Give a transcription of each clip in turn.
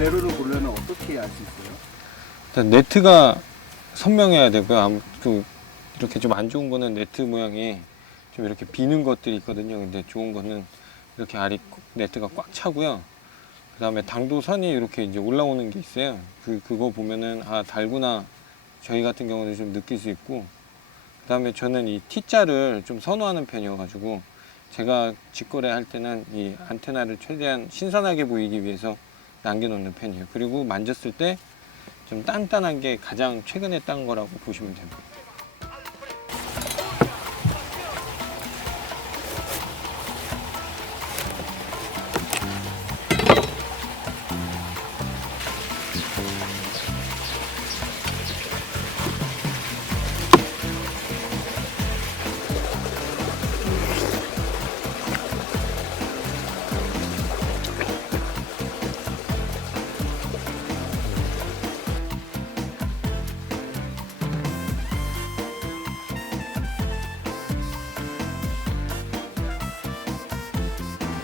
메론을 고르려면 어떻게 알 수 있어요? 일단 네트가 선명해야 되고요. 아무 좀 이렇게 좀 안 좋은 거는 네트 모양이 좀 이렇게 비는 것들이 있거든요. 근데 좋은 거는 이렇게 알이 꼭 네트가 꽉 차고요. 그 다음에 당도선이 이렇게 이제 올라오는 게 있어요. 그 그거 보면은 아 달구나 저희 같은 경우는 좀 느낄 수 있고 그 다음에 저는 이 T자를 좀 선호하는 편이어가지고 제가 직거래 할 때는 이 안테나를 최대한 신선하게 보이기 위해서 남겨놓는 편이에요. 그리고 만졌을 때 좀 단단한 게 가장 최근에 딴 거라고 보시면 됩니다.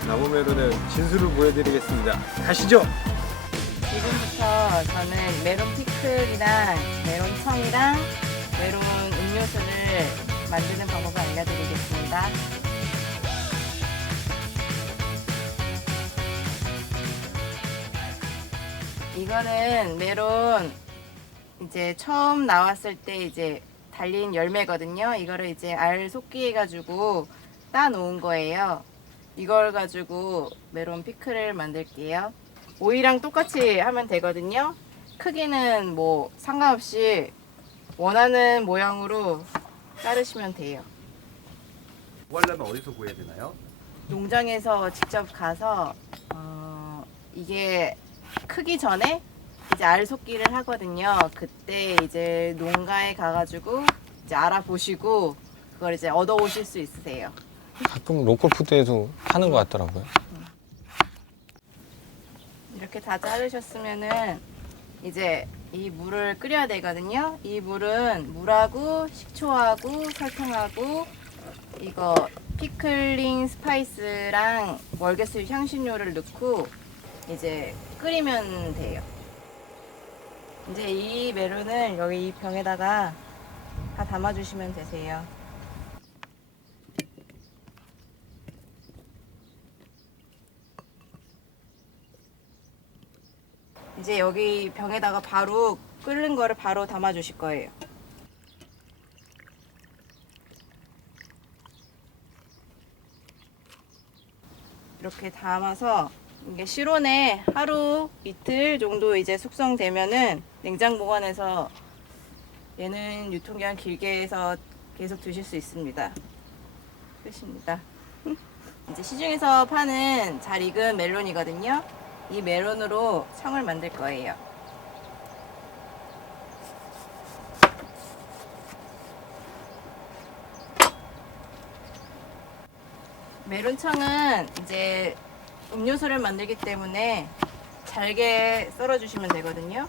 나무메로는 진수를 보여드리겠습니다. 가시죠. 지금부터 저는 메론 피클이랑 메론 청이랑 메론 음료수를 만드는 방법을 알려드리겠습니다. 이거는 메론 이제 처음 나왔을 때 이제 달린 열매거든요. 이거를 이제 알 속기 해가지고 따 놓은 거예요. 이걸 가지고 메론 피클을 만들게요. 오이랑 똑같이 하면 되거든요. 크기는 뭐 상관없이 원하는 모양으로 자르시면 돼요. 구하려면 어디서 구해야 되나요? 농장에서 직접 가서 어, 이게 크기 전에 이제 알 속기를 하거든요. 그때 이제 농가에 가가지고 이제 알아보시고 그걸 이제 얻어 오실 수 있으세요. 가끔 로컬 푸드에도 파는 것 같더라고요. 이렇게 다 자르셨으면은 이제 이 물을 끓여야 되거든요. 이 물은 물하고 식초하고 설탕하고 이거 피클링 스파이스랑 월계수 향신료를 넣고 이제 끓이면 돼요. 이제 이 메론을 여기 이 병에다가 다 담아주시면 되세요. 이제 여기 병에다가 바로 끓는 거를 바로 담아 주실 거예요. 이렇게 담아서 이게 실온에 하루 이틀 정도 이제 숙성되면은 냉장 보관해서 얘는 유통기한 길게 해서 계속 드실 수 있습니다. 끝입니다. 이제 시중에서 파는 잘 익은 멜론이거든요. 이 멜론으로 청을 만들 거예요. 멜론청은 이제 음료수를 만들기 때문에 잘게 썰어 주시면 되거든요.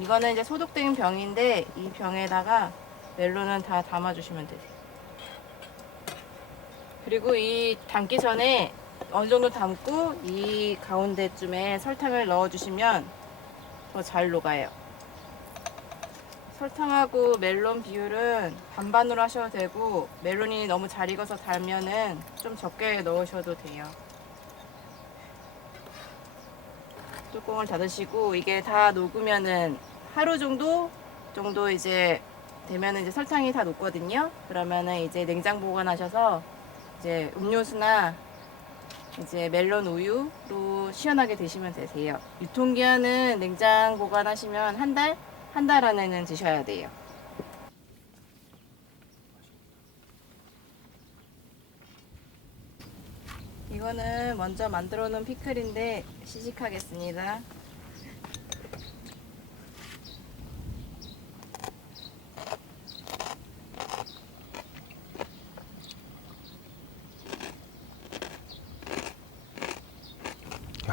이거는 이제 소독된 병인데 이 병에다가 멜론은 다 담아 주시면 되세요. 그리고 이 담기 전에 어느 정도 담고 이 가운데쯤에 설탕을 넣어주시면 더 잘 녹아요. 설탕하고 멜론 비율은 반반으로 하셔도 되고 멜론이 너무 잘 익어서 달면은 좀 적게 넣으셔도 돼요. 뚜껑을 닫으시고 이게 다 녹으면은 하루 정도 정도 이제 되면은 이제 설탕이 다 녹거든요. 그러면은 이제 냉장 보관하셔서 이제 음료수나 이제 멜론 우유로 시원하게 드시면 되세요. 유통기한은 냉장 보관하시면 한 달, 한 달 안에는 드셔야 돼요. 이거는 먼저 만들어 놓은 피클인데 시식하겠습니다.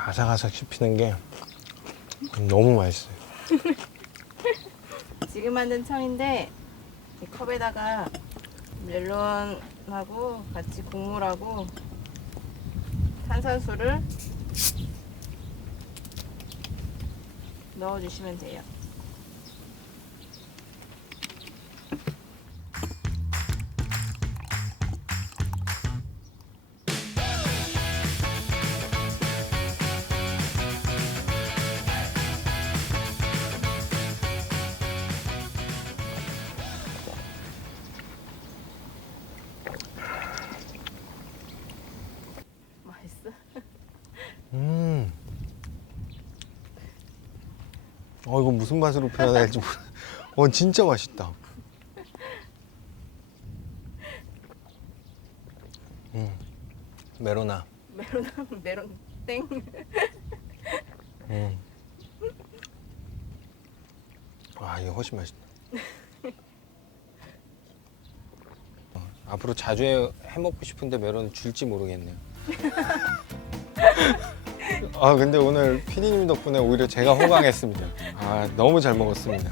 아삭아삭 씹히는 게 너무 맛있어요. 지금 만든 청인데 이 컵에다가 멜론하고 같이 국물하고 탄산수를 넣어주시면 돼요. 어 이거 무슨 맛으로 표현해야 될지 모르. 어 진짜 맛있다. 음. 메로나. 메론 메론 땡. 음. 와 이거 훨씬 맛있다. 어, 앞으로 자주 해, 해 먹고 싶은데 메론 줄지 모르겠네요. 아 근데 오늘 피디님 덕분에 오히려 제가 호강했습니다. 아 너무 잘 먹었습니다.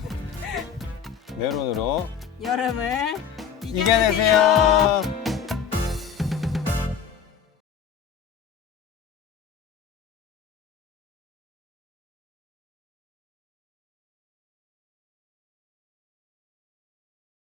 메론으로 여름을 이겨내세요.